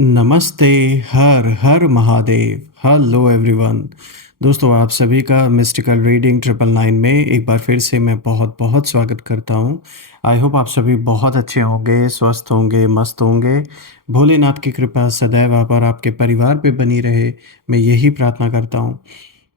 नमस्ते। हर हर महादेव। Hello everyone. दोस्तों, आप सभी का मिस्टिकल रीडिंग 999 में एक बार फिर से मैं बहुत बहुत स्वागत करता हूं। आई होप आप सभी बहुत अच्छे होंगे, स्वस्थ होंगे, मस्त होंगे। भोलेनाथ की कृपा सदैव आप और आपके परिवार पे बनी रहे, मैं यही प्रार्थना करता हूं।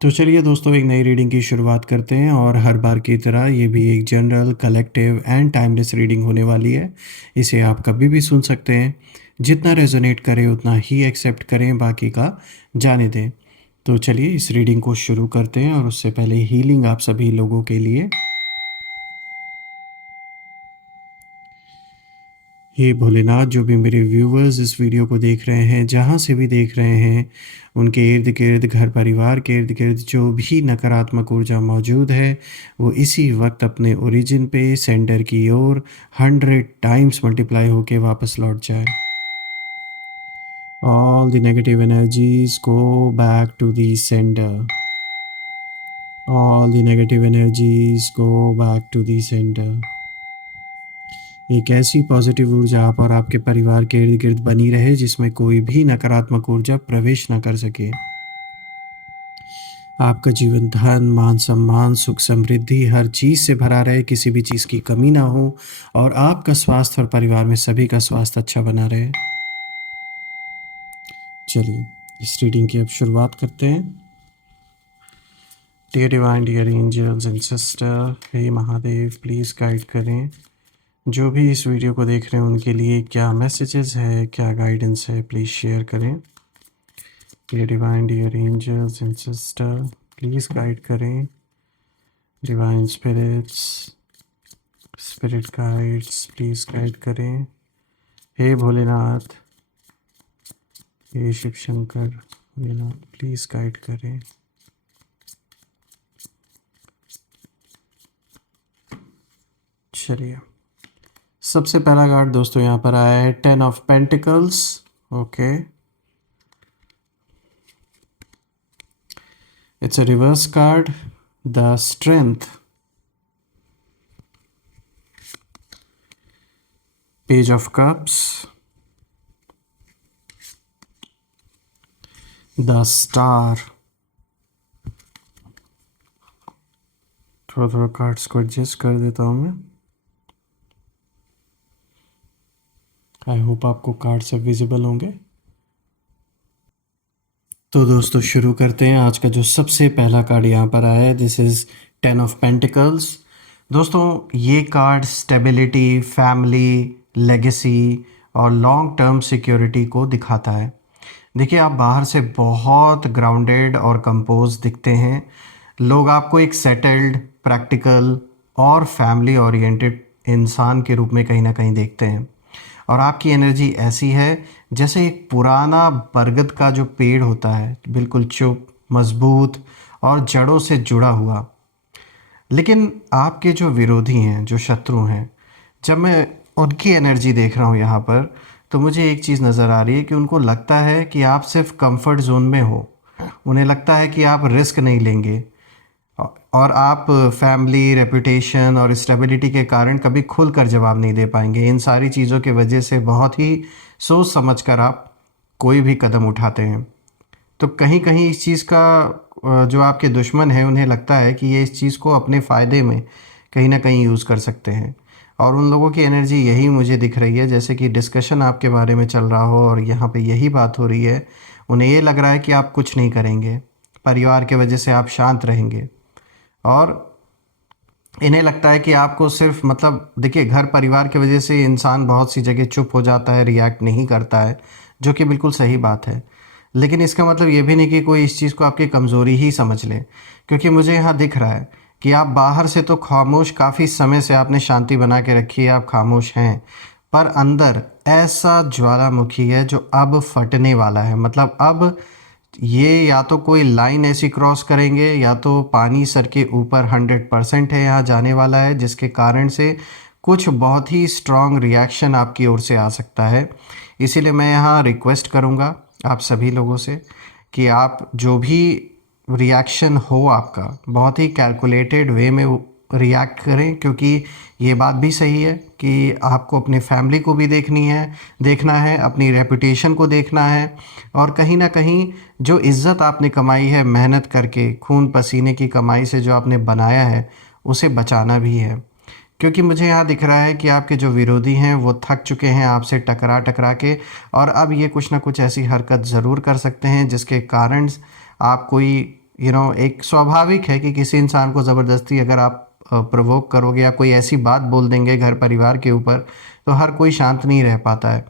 तो चलिए दोस्तों, एक नई रीडिंग की शुरुआत करते हैं और हर बार की तरह ये भी एक general, collective and timeless reading होने वाली है। इसे आप कभी भी सुन सकते हैं। जितना रेजोनेट करे उतना ही एक्सेप्ट करें, बाकी का जाने दें। तो चलिए इस रीडिंग को शुरू करते हैं और उससे पहले हीलिंग आप सभी लोगों के लिए। हे भोलेनाथ, जो भी मेरे व्यूवर्स इस वीडियो को देख रहे हैं, जहाँ से भी देख रहे हैं, उनके इर्द गिर्द, घर परिवार के इर्द गिर्द जो भी नकारात्मक ऊर्जा मौजूद है, वो इसी वक्त अपने ओरिजिन पे सेंटर की ओर 100 टाइम्स मल्टीप्लाई होके वापस लौट जाए। All the negative energies go back to the sender. All the negative energies go back to the sender. एक ऐसी पॉजिटिव ऊर्जा आप और आपके परिवार के इर्द गिर्द बनी रहे जिसमें कोई भी नकारात्मक ऊर्जा प्रवेश न कर सके। आपका जीवन धन, मान सम्मान, सुख समृद्धि हर चीज़ से भरा रहे, किसी भी चीज़ की कमी ना हो और आपका स्वास्थ्य और परिवार में सभी का स्वास्थ्य अच्छा बना रहे। चलिए इस रीडिंग की अब शुरुआत करते हैं। Dear divine, dear angels and sister, हे महादेव, प्लीज़ गाइड करें जो भी इस वीडियो को देख रहे हैं उनके लिए क्या मैसेजेस है, क्या गाइडेंस है, प्लीज़ शेयर करें। Dear divine, dear angels and sister, please guide करें। Divine spirits, spirit guides, please guide करें। हे भोलेनाथ, हे शिव शंकर, भोलेनाथ प्लीज़ गाइड करें। चलिए, सबसे पहला कार्ड दोस्तों यहाँ पर आया है 10 of pentacles. Okay, it's a reverse card, the strength, page of cups, the star. थोड़ा थोड़ा कार्ड्स को एडजस्ट कर देता हूँ मैं। आई होप आपको कार्ड सब विजिबल होंगे। तो दोस्तों शुरू करते हैं। आज का जो सबसे पहला कार्ड यहाँ पर आया है, दिस इज़ 10 ऑफ पेंटिकल्स। दोस्तों ये कार्ड स्टेबिलिटी, फैमिली, लेगेसी और लॉन्ग टर्म सिक्योरिटी को दिखाता है। देखिए, आप बाहर से बहुत ग्राउंडेड और कंपोज दिखते हैं। लोग आपको एक सेटल्ड, प्रैक्टिकल और फैमिली ओरिएंटेड इंसान के रूप में कहीं ना कहीं देखते हैं। और आपकी एनर्जी ऐसी है जैसे एक पुराना बरगद का जो पेड़ होता है, बिल्कुल चुप, मजबूत और जड़ों से जुड़ा हुआ। लेकिन आपके जो विरोधी हैं, जो शत्रु हैं, जब मैं उनकी एनर्जी देख रहा हूँ यहाँ पर, तो मुझे एक चीज़ नज़र आ रही है कि उनको लगता है कि आप सिर्फ कंफर्ट जोन में हो। उन्हें लगता है कि आप रिस्क नहीं लेंगे और आप फैमिली, रेपुटेशन और स्टेबिलिटी के कारण कभी खुल कर जवाब नहीं दे पाएंगे। इन सारी चीज़ों की वजह से बहुत ही सोच समझ कर आप कोई भी कदम उठाते हैं। तो कहीं कहीं इस चीज़ का जो आपके दुश्मन हैं उन्हें लगता है कि ये इस चीज़ को अपने फ़ायदे में कहीं ना कहीं यूज़ कर सकते हैं। और उन लोगों की एनर्जी यही मुझे दिख रही है, जैसे कि डिस्कशन आपके बारे में चल रहा हो और यहाँ पे यही बात हो रही है। उन्हें ये लग रहा है कि आप कुछ नहीं करेंगे, परिवार के वजह से आप शांत रहेंगे। और इन्हें लगता है कि आपको सिर्फ, मतलब देखिए, घर परिवार की वजह से इंसान बहुत सी जगह चुप हो जाता है, रिएक्ट नहीं करता है, जो कि बिल्कुल सही बात है। लेकिन इसका मतलब ये भी नहीं कि कोई इस चीज़ को आपकी कमज़ोरी ही समझ ले, क्योंकि मुझे यहाँ दिख रहा है कि आप बाहर से तो खामोश, काफ़ी समय से आपने शांति बना के रखी है, आप खामोश हैं, पर अंदर ऐसा ज्वालामुखी है जो अब फटने वाला है। मतलब अब ये या तो कोई लाइन ऐसी क्रॉस करेंगे, या तो पानी सर के ऊपर 100% है यहाँ जाने वाला है, जिसके कारण से कुछ बहुत ही स्ट्रॉन्ग रिएक्शन आपकी ओर से आ सकता है। इसीलिए मैं यहाँ रिक्वेस्ट करूँगा आप सभी लोगों से कि आप जो भी रिएक्शन हो आपका, बहुत ही कैलकुलेटेड वे में रिएक्ट करें, क्योंकि ये बात भी सही है कि आपको अपने फैमिली को भी देखना है, अपनी रेपुटेशन को देखना है, और कहीं न कहीं जो इज़्ज़त आपने कमाई है मेहनत करके, खून पसीने की कमाई से जो आपने बनाया है, उसे बचाना भी है। क्योंकि मुझे यहाँ दिख रहा है कि आपके जो विरोधी हैं वो थक चुके हैं आपसे टकरा-टकरा के, और अब ये कुछ न कुछ ऐसी हरकत ज़रूर कर सकते हैं जिसके कारण आप कोई एक स्वाभाविक है कि किसी इंसान को ज़बरदस्ती अगर आप प्रोवोक करोगे या कोई ऐसी बात बोल देंगे घर परिवार के ऊपर, तो हर कोई शांत नहीं रह पाता है।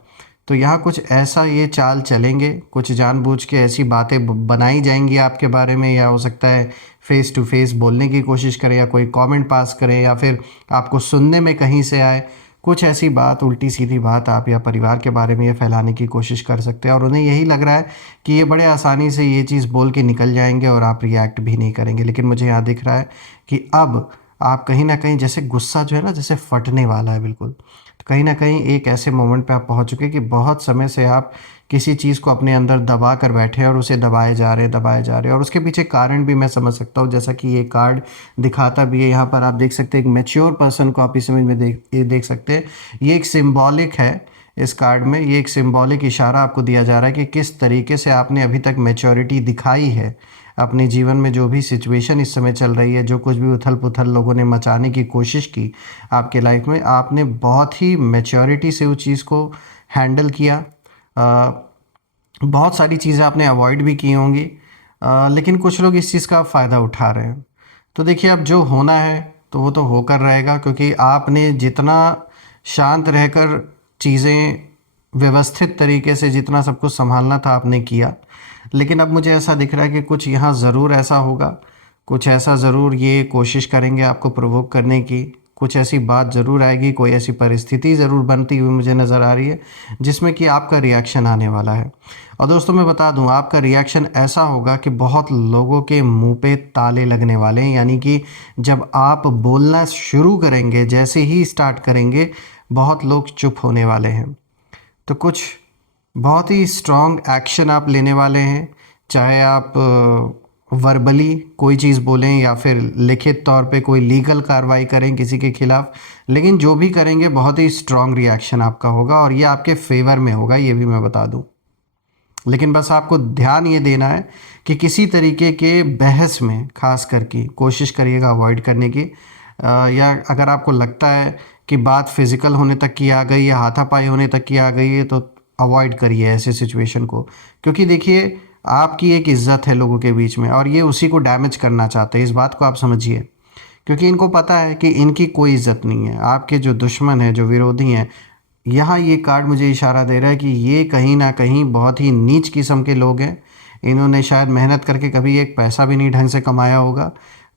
तो यहाँ कुछ ऐसा ये चाल चलेंगे, कुछ जानबूझ के ऐसी बातें बनाई जाएंगी आपके बारे में, या हो सकता है फेस टू फेस बोलने की कोशिश करें, या कोई कमेंट पास करें, या फिर आपको सुनने में कहीं से आए कुछ ऐसी बात, उल्टी सीधी बात आप या परिवार के बारे में ये फैलाने की कोशिश कर सकते हैं, और उन्हें यही लग रहा है कि ये बड़े आसानी से ये चीज़ बोल के निकल जाएंगे और आप रिएक्ट भी नहीं करेंगे। लेकिन मुझे यहाँ दिख रहा है कि अब आप कहीं ना कहीं, जैसे गुस्सा जो है ना, जैसे फटने वाला है बिल्कुल, तो कहीं ना कहीं एक ऐसे मोमेंट पे आप पहुंच चुके हैं कि बहुत समय से आप किसी चीज़ को अपने अंदर दबा कर बैठे हैं और उसे दबाए जा रहे हैं, और उसके पीछे कारण भी मैं समझ सकता हूँ, जैसा कि ये कार्ड दिखाता भी है। यहाँ पर आप देख सकते हैं एक मैच्योर पर्सन को आप इस इमेज में देख सकते हैं। ये एक सिंबॉलिक है, इस कार्ड में ये एक सिंबॉलिक इशारा आपको दिया जा रहा है कि किस तरीके से आपने अभी तक मैच्योरिटी दिखाई है अपने जीवन में। जो भी सिचुएशन इस समय चल रही है, जो कुछ भी उथल पुथल लोगों ने मचाने की कोशिश की आपके लाइफ में, आपने बहुत ही मैच्योरिटी से उस चीज़ को हैंडल किया। बहुत सारी चीज़ें आपने अवॉइड भी की होंगी, लेकिन कुछ लोग इस चीज़ का फ़ायदा उठा रहे हैं। तो देखिए, अब जो होना है तो वो तो होकर रहेगा, क्योंकि आपने जितना शांत रहकर चीज़ें व्यवस्थित तरीके से जितना सब कुछ संभालना था आपने किया। लेकिन अब मुझे ऐसा दिख रहा है कि कुछ यहाँ ज़रूर ऐसा होगा, कुछ ऐसा ज़रूर ये कोशिश करेंगे आपको प्रोवोक करने की, कुछ ऐसी बात ज़रूर आएगी, कोई ऐसी परिस्थिति ज़रूर बनती हुई मुझे नज़र आ रही है जिसमें कि आपका रिएक्शन आने वाला है। और दोस्तों, मैं बता दूं, आपका रिएक्शन ऐसा होगा कि बहुत लोगों के मुंह पे ताले लगने वाले हैं। यानी कि जब आप बोलना शुरू करेंगे, जैसे ही स्टार्ट करेंगे, बहुत लोग चुप होने वाले हैं। तो कुछ बहुत ही स्ट्रॉन्ग एक्शन आप लेने वाले हैं, चाहे आप वर्बली कोई चीज़ बोलें या फिर लिखित तौर पे कोई लीगल कार्रवाई करें किसी के खिलाफ, लेकिन जो भी करेंगे बहुत ही स्ट्रॉन्ग रिएक्शन आपका होगा, और ये आपके फेवर में होगा, ये भी मैं बता दूं। लेकिन बस आपको ध्यान ये देना है कि किसी तरीके के बहस में खास करके कोशिश करिएगा अवॉइड करने की, या अगर आपको लगता है कि बात फिज़िकल होने तक की आ गई या हाथापाई होने तक की आ गई है, तो अवॉइड करिए ऐसे सिचुएशन को। क्योंकि देखिए, आपकी एक इज़्ज़त है लोगों के बीच में, और ये उसी को डैमेज करना चाहते हैं, इस बात को आप समझिए। क्योंकि इनको पता है कि इनकी कोई इज़्ज़त नहीं है। आपके जो दुश्मन हैं, जो विरोधी हैं, यहाँ ये कार्ड मुझे इशारा दे रहा है कि ये कहीं ना कहीं बहुत ही नीच किस्म के लोग हैं। इन्होंने शायद मेहनत करके कभी एक पैसा भी नहीं ढंग से कमाया होगा,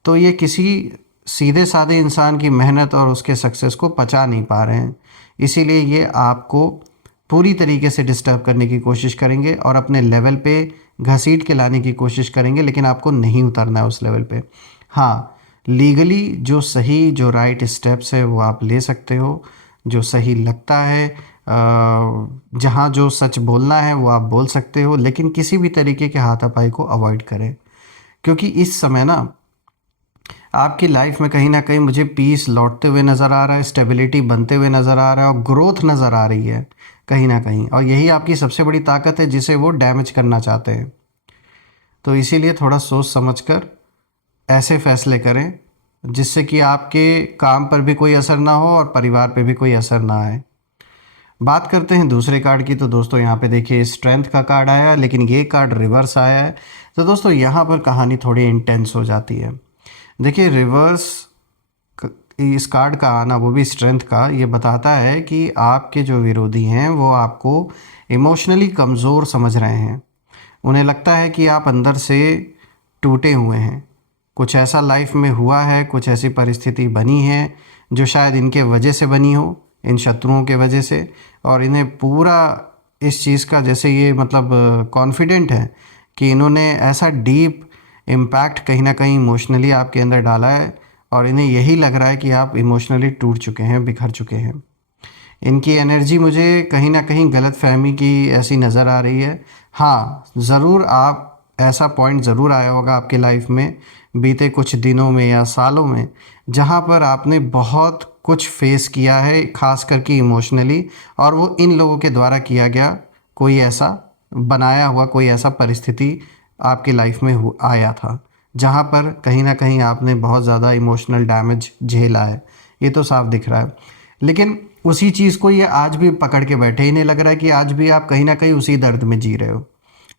तो ये किसी सीधे साधे इंसान की मेहनत और उसके सक्सेस को पचा नहीं पा रहे हैं। इसीलिए ये आपको पूरी तरीके से डिस्टर्ब करने की कोशिश करेंगे और अपने लेवल पे घसीट के लाने की कोशिश करेंगे, लेकिन आपको नहीं उतरना है उस लेवल पे। हाँ, लीगली जो सही, जो राइट स्टेप्स है वो आप ले सकते हो, जो सही लगता है, जहाँ जो सच बोलना है वो आप बोल सकते हो, लेकिन किसी भी तरीके के हाथापाई को अवॉइड करें। क्योंकि इस समय ना आपकी लाइफ में कहीं ना कहीं मुझे पीस लौटते हुए नज़र आ रहा है, स्टेबिलिटी बनते हुए नज़र आ रहा है, और ग्रोथ नज़र आ रही है कहीं ना कहीं, और यही आपकी सबसे बड़ी ताकत है जिसे वो डैमेज करना चाहते हैं। तो इसीलिए थोड़ा सोच समझकर ऐसे फैसले करें जिससे कि आपके काम पर भी कोई असर ना हो और परिवार पे भी कोई असर ना आए। बात करते हैं दूसरे कार्ड की। तो दोस्तों, यहाँ पे देखिए स्ट्रेंथ का कार्ड आया है, लेकिन ये कार्ड रिवर्स आया है। तो दोस्तों, यहाँ पर कहानी थोड़ी इंटेंस हो जाती है। देखिए, रिवर्स इस कार्ड का आना, वो भी स्ट्रेंथ का, ये बताता है कि आपके जो विरोधी हैं वो आपको इमोशनली कमज़ोर समझ रहे हैं। उन्हें लगता है कि आप अंदर से टूटे हुए हैं। कुछ ऐसा लाइफ में हुआ है, कुछ ऐसी परिस्थिति बनी है जो शायद इनके वजह से बनी हो, इन शत्रुओं के वजह से, और इन्हें पूरा इस चीज़ का, जैसे ये मतलब कॉन्फिडेंट है कि इन्होंने ऐसा डीप इम्पैक्ट कहीं ना कहीं इमोशनली आपके अंदर डाला है, और इन्हें यही लग रहा है कि आप इमोशनली टूट चुके हैं, बिखर चुके हैं। इनकी एनर्जी मुझे कहीं ना कहीं गलत फहमी की ऐसी नज़र आ रही है। हाँ, ज़रूर आप, ऐसा पॉइंट ज़रूर आया होगा आपके लाइफ में बीते कुछ दिनों में या सालों में, जहाँ पर आपने बहुत कुछ फेस किया है, ख़ास करके इमोशनली, और वो इन लोगों के द्वारा किया गया कोई ऐसा बनाया हुआ कोई ऐसा परिस्थिति आपकी लाइफ में आया था, जहाँ पर कहीं ना कहीं आपने बहुत ज़्यादा इमोशनल डैमेज झेला है। ये तो साफ दिख रहा है। लेकिन उसी चीज़ को ये आज भी पकड़ के बैठे, इन्हें लग रहा है कि आज भी आप कहीं ना कहीं उसी दर्द में जी रहे हो,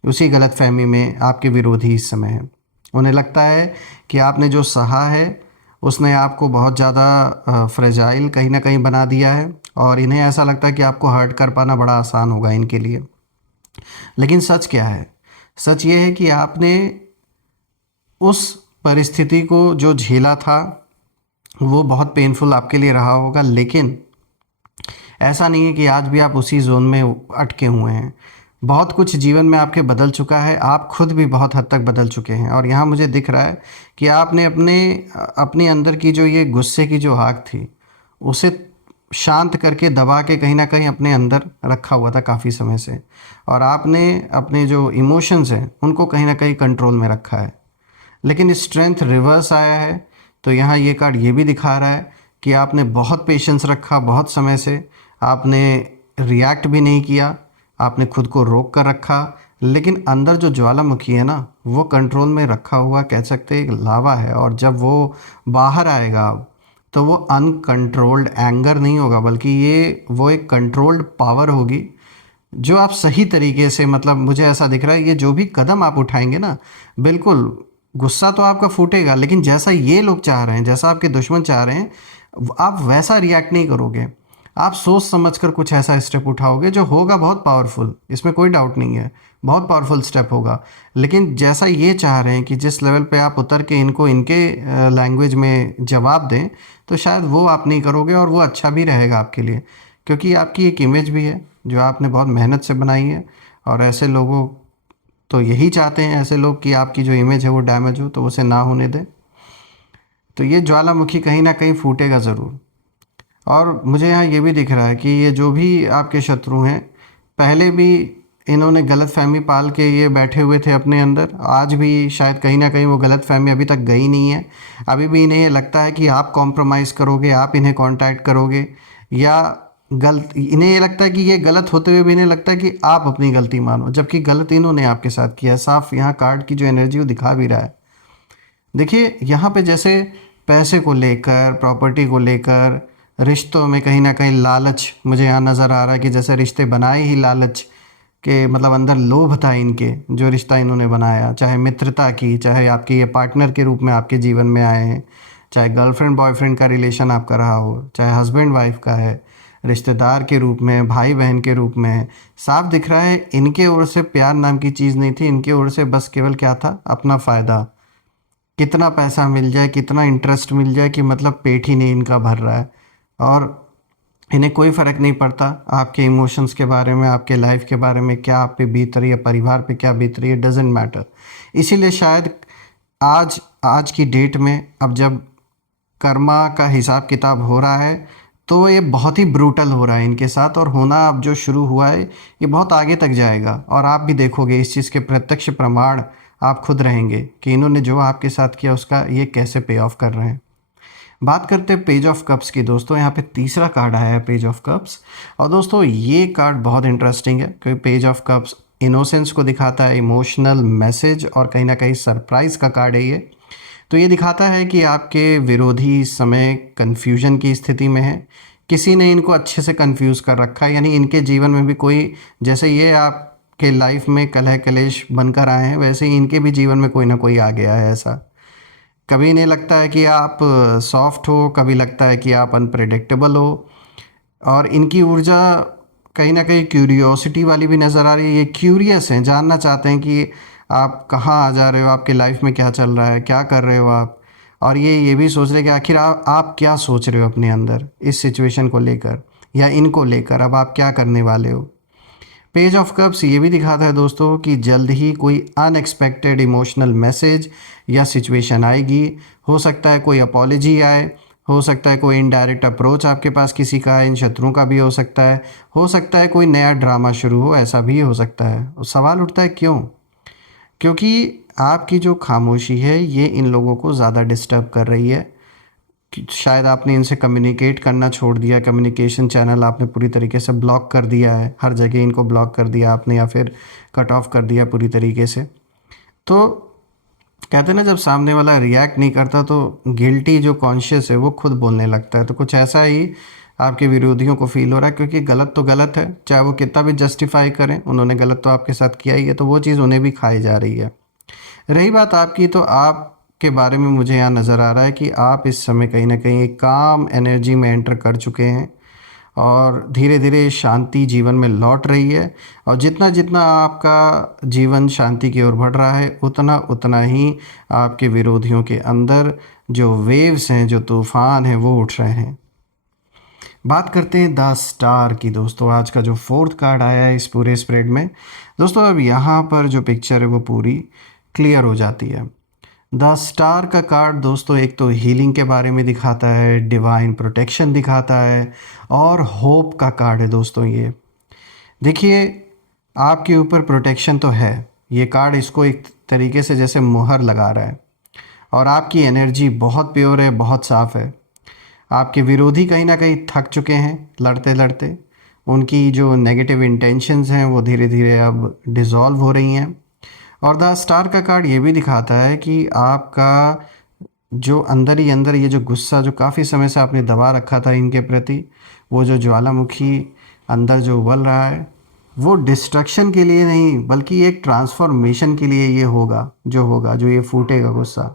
उसी गलतफहमी में आपके विरोधी इस समय है। उन्हें लगता है कि आपने जो सहा है उसने आपको बहुत ज़्यादा फ्रेजाइल कहीं ना कहीं बना दिया है, और इन्हें ऐसा लगता है कि आपको हर्ट कर पाना बड़ा आसान होगा इनके लिए। लेकिन सच क्या है? सच ये है कि आपने उस परिस्थिति को जो झेला था वो बहुत पेनफुल आपके लिए रहा होगा, लेकिन ऐसा नहीं है कि आज भी आप उसी जोन में अटके हुए हैं। बहुत कुछ जीवन में आपके बदल चुका है, आप खुद भी बहुत हद तक बदल चुके हैं, और यहाँ मुझे दिख रहा है कि आपने अपने अंदर की जो ये गुस्से की जो आग थी उसे शांत करके दबा के कहीं ना कहीं अपने अंदर रखा हुआ था काफ़ी समय से, और आपने अपने जो इमोशंस हैं उनको कहीं ना कहीं कंट्रोल में रखा है। लेकिन स्ट्रेंथ रिवर्स आया है। तो यहाँ ये कार्ड ये भी दिखा रहा है कि आपने बहुत पेशेंस रखा, बहुत समय से आपने रिएक्ट भी नहीं किया, आपने खुद को रोक कर रखा, लेकिन अंदर जो ज्वालामुखी है ना वो कंट्रोल में रखा हुआ कह सकते हैं एक लावा है, और जब वो बाहर आएगा तो वो अनकंट्रोल्ड एंगर नहीं होगा, बल्कि ये वो एक कंट्रोल्ड पावर होगी जो आप सही तरीके से, मतलब मुझे ऐसा दिख रहा है ये जो भी कदम आप उठाएंगे ना, बिल्कुल गुस्सा तो आपका फूटेगा, लेकिन जैसा ये लोग चाह रहे हैं, जैसा आपके दुश्मन चाह रहे हैं, आप वैसा रिएक्ट नहीं करोगे। आप सोच समझ कर कुछ ऐसा स्टेप उठाओगे जो होगा बहुत पावरफुल, इसमें कोई डाउट नहीं है, बहुत पावरफुल स्टेप होगा। लेकिन जैसा ये चाह रहे हैं कि जिस लेवल पे आप उतर के इनको इनके लैंग्वेज में जवाब दें, तो शायद वो आप नहीं करोगे, और वो अच्छा भी रहेगा आपके लिए, क्योंकि आपकी एक इमेज भी है जो आपने बहुत मेहनत से बनाई है, और ऐसे लोगों तो यही चाहते हैं, ऐसे लोग, कि आपकी जो इमेज है वो डैमेज हो, तो उसे ना होने दें। तो ये ज्वालामुखी कहीं ना कहीं फूटेगा ज़रूर। और मुझे यहाँ ये भी दिख रहा है कि ये जो भी आपके शत्रु हैं, पहले भी इन्होंने गलत फहमी पाल के ये बैठे हुए थे अपने अंदर, आज भी शायद कहीं ना कहीं वो गलत फहमी अभी तक गई नहीं है। अभी भी इन्हें ये लगता है कि आप कॉम्प्रोमाइज़ करोगे, आप इन्हें कांटेक्ट करोगे, या गलत, इन्हें ये लगता है कि ये गलत होते हुए भी इन्हें लगता है कि आप अपनी गलती मानो, जबकि गलत इन्होंने आपके साथ किया है। साफ यहाँ कार्ड की जो एनर्जी वो दिखा भी रहा है। देखिए यहाँ पे जैसे पैसे को लेकर, प्रॉपर्टी को लेकर, रिश्तों में कहीं ना कहीं लालच मुझे यहाँ नज़र आ रहा है कि जैसे रिश्ते बनाए ही लालच के, मतलब अंदर लोभ था इनके, जो रिश्ता इन्होंने बनाया, चाहे मित्रता की, चाहे आपके ये पार्टनर के रूप में आपके जीवन में आए हैं, चाहे गर्लफ्रेंड बॉयफ्रेंड का रिलेशन आपका रहा हो, चाहे हस्बैंड वाइफ का है, रिश्तेदार के रूप में, भाई बहन के रूप में। साफ दिख रहा है इनके ओर से प्यार नाम की चीज़ नहीं थी, इनके ओर से बस केवल क्या था, अपना फ़ायदा, कितना पैसा मिल जाए, कितना इंटरेस्ट मिल जाए, कि मतलब पेट ही नहीं इनका भर रहा है, और इन्हें कोई फ़र्क नहीं पड़ता आपके इमोशंस के बारे में, आपके लाइफ के बारे में, क्या आप पे बीत रही है, परिवार पे क्या बीत रही है, डजेंट मैटर। इसीलिए शायद आज आज की डेट में, अब जब कर्मा का हिसाब किताब हो रहा है, तो ये बहुत ही ब्रूटल हो रहा है इनके साथ, और होना अब जो शुरू हुआ है ये बहुत आगे तक जाएगा, और आप भी देखोगे इस चीज़ के प्रत्यक्ष प्रमाण आप खुद रहेंगे कि इन्होंने जो आपके साथ किया उसका ये कैसे पे ऑफ कर रहे हैं। बात करते हैं पेज ऑफ कप्स की। दोस्तों यहाँ पे तीसरा कार्ड आया है, पेज ऑफ कप्स, और दोस्तों ये कार्ड बहुत इंटरेस्टिंग है, क्योंकि पेज ऑफ कप्स इनोसेंस को दिखाता है, इमोशनल मैसेज, और कहीं ना कहीं सरप्राइज का कार्ड है ये। तो ये दिखाता है कि आपके विरोधी इस समय कन्फ्यूजन की स्थिति में है, किसी ने इनको अच्छे से कन्फ्यूज़ कर रखा है, यानी इनके जीवन में भी कोई, जैसे ये आपके लाइफ में कलह कलेश बनकर आए हैं, वैसे ही इनके भी जीवन में कोई ना कोई आ गया है ऐसा। कभी इन्हें लगता है कि आप सॉफ्ट हो, कभी लगता है कि आप अनप्रेडिक्टेबल हो, और इनकी ऊर्जा कहीं ना कहीं क्यूरियोसिटी वाली भी नज़र आ रही है। ये क्यूरियस हैं, जानना चाहते हैं कि आप कहाँ आ जा रहे हो, आपके लाइफ में क्या चल रहा है, क्या कर रहे हो आप, और ये भी सोच रहे हैं कि आखिर आप क्या सोच रहे हो अपने अंदर इस सिचुएशन को लेकर, या इनको लेकर अब आप क्या करने वाले हो। पेज ऑफ कप्स ये भी दिखाता है दोस्तों कि जल्द ही कोई अनएक्सपेक्टेड इमोशनल मैसेज या सिचुएशन आएगी। हो सकता है कोई अपॉलजी आए, हो सकता है कोई इनडायरेक्ट अप्रोच आपके पास किसी का है, इन शत्रुओं का भी हो सकता है कोई नया ड्रामा शुरू हो, ऐसा भी हो सकता है। और सवाल उठता है क्यों? क्योंकि आपकी जो खामोशी है ये इन लोगों को ज़्यादा डिस्टर्ब कर रही है कि शायद आपने इनसे कम्युनिकेट करना छोड़ दिया, कम्युनिकेशन चैनल आपने पूरी तरीके से ब्लॉक कर दिया है, हर जगह इनको ब्लॉक कर दिया आपने या फिर कट ऑफ कर दिया पूरी तरीके से। तो कहते हैं ना, जब सामने वाला रिएक्ट नहीं करता तो गिल्टी जो कॉन्शियस है वो खुद बोलने लगता है। तो कुछ ऐसा ही आपके विरोधियों को फील हो रहा है, क्योंकि गलत तो गलत है, चाहे वो कितना भी जस्टिफाई करें, उन्होंने गलत तो आपके साथ किया ही है, तो वो चीज़ उन्हें भी खाई जा रही है। रही बात आपकी, तो आपके बारे में मुझे यहाँ नज़र आ रहा है कि आप इस समय कहीं ना कहीं एक काम एनर्जी में एंटर कर चुके हैं और धीरे धीरे शांति जीवन में लौट रही है। और जितना जितना आपका जीवन शांति की ओर बढ़ रहा है, उतना उतना ही आपके विरोधियों के अंदर जो वेव्स हैं, जो तूफान हैं, वो उठ रहे हैं। बात करते हैं द स्टार की दोस्तों। आज का जो फोर्थ कार्ड आया है इस पूरे स्प्रेड में दोस्तों, अब यहाँ पर जो पिक्चर है वो पूरी क्लियर हो जाती है। द स्टार का कार्ड दोस्तों एक तो हीलिंग के बारे में दिखाता है, डिवाइन प्रोटेक्शन दिखाता है और होप का कार्ड है दोस्तों। ये देखिए, आपके ऊपर प्रोटेक्शन तो है, ये कार्ड इसको एक तरीके से जैसे मुहर लगा रहा है। और आपकी एनर्जी बहुत प्योर है, बहुत साफ़ है। आपके विरोधी कहीं ना कहीं थक चुके हैं लड़ते लड़ते, उनकी जो नेगेटिव इंटेंशंस हैं वो धीरे धीरे अब डिज़ोल्व हो रही हैं। और द स्टार का कार्ड ये भी दिखाता है कि आपका जो अंदर ही अंदर ये जो गुस्सा जो काफ़ी समय से आपने दबा रखा था इनके प्रति, वो जो ज्वालामुखी अंदर जो उबल रहा है, वो डिस्ट्रक्शन के लिए नहीं बल्कि एक ट्रांसफॉर्मेशन के लिए ये होगा जो ये फूटेगा गुस्सा।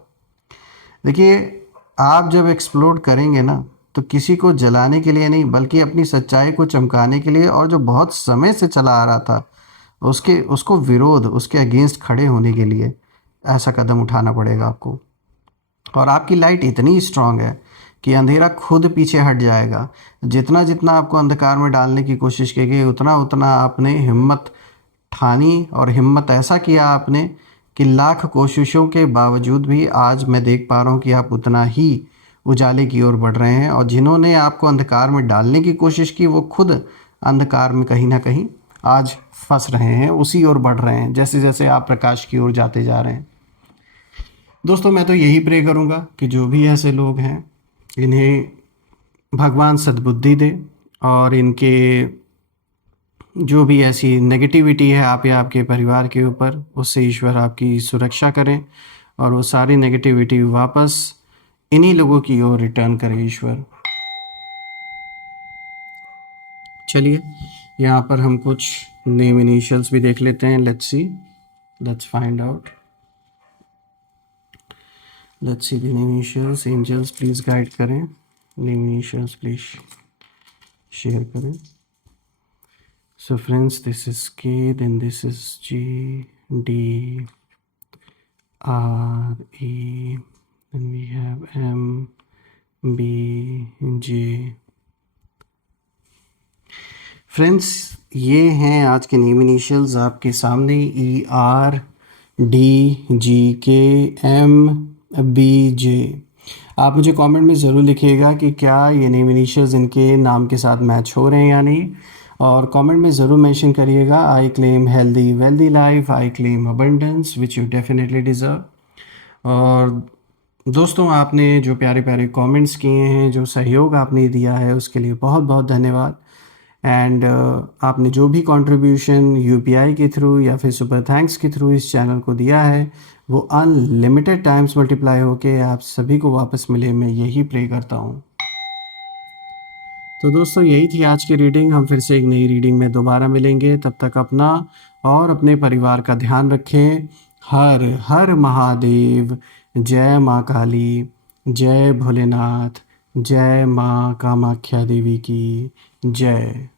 देखिए, आप जब एक्सप्लोड करेंगे ना, तो किसी को जलाने के लिए नहीं बल्कि अपनी सच्चाई को चमकाने के लिए, और जो बहुत समय से चला आ रहा था उसके उसको विरोध, उसके अगेंस्ट खड़े होने के लिए ऐसा कदम उठाना पड़ेगा आपको। और आपकी लाइट इतनी स्ट्रांग है कि अंधेरा खुद पीछे हट जाएगा। जितना जितना आपको अंधकार में डालने की कोशिश की गई, उतना उतना आपने हिम्मत ठानी और हिम्मत ऐसा किया आपने कि लाख कोशिशों के बावजूद भी आज मैं देख पा रहा हूँ कि आप उतना ही उजाले की ओर बढ़ रहे हैं। और जिन्होंने आपको अंधकार में डालने की कोशिश की, वो खुद अंधकार में कहीं ना कहीं आज फंस रहे हैं, उसी ओर बढ़ रहे हैं जैसे जैसे आप प्रकाश की ओर जाते जा रहे हैं। दोस्तों, मैं तो यही प्रे करूँगा कि जो भी ऐसे लोग हैं, इन्हें भगवान सद्बुद्धि दे और इनके जो भी ऐसी नेगेटिविटी है आप या आपके परिवार के ऊपर, उससे ईश्वर आपकी सुरक्षा करें और वो सारी नेगेटिविटी वापस इन्हीं लोगों की ओर रिटर्न करें ईश्वर। चलिए, यहाँ पर हम कुछ नेम इनिशियल्स भी देख लेते हैं। Let's see, let's find out. Let's see the name initials. Angels please guide करें, नेम इनिशियल्स प्लीज़ शेयर करें। So friends, this is K, then this is G, D, R, E, then we have M, B, J। Friends, ये हैं आज के name initials आपके सामने, E, R, D, G, K, M, B, J। आप मुझे comment में ज़रूर लिखिएगा कि क्या ये नेम इनिशियल्स इनके नाम के साथ मैच हो रहे हैं या नहीं, और कमेंट में ज़रूर मेंशन करिएगा I claim healthy wealthy life, I claim abundance which you definitely deserve. और दोस्तों, आपने जो प्यारे प्यारे कमेंट्स किए हैं, जो सहयोग आपने दिया है, उसके लिए बहुत बहुत धन्यवाद। एंड आपने जो भी कंट्रीब्यूशन यूपीआई के थ्रू या फिर सुपर थैंक्स के थ्रू इस चैनल को दिया है, वो अनलिमिटेड टाइम्स मल्टीप्लाई होके आप सभी को वापस मिले, मैं यही प्रे करता हूँ। तो दोस्तों, यही थी आज की रीडिंग। हम फिर से एक नई रीडिंग में दोबारा मिलेंगे। तब तक अपना और अपने परिवार का ध्यान रखें। हर हर महादेव। जय माँ काली, जय भोलेनाथ, जय माँ कामाख्या देवी की जय।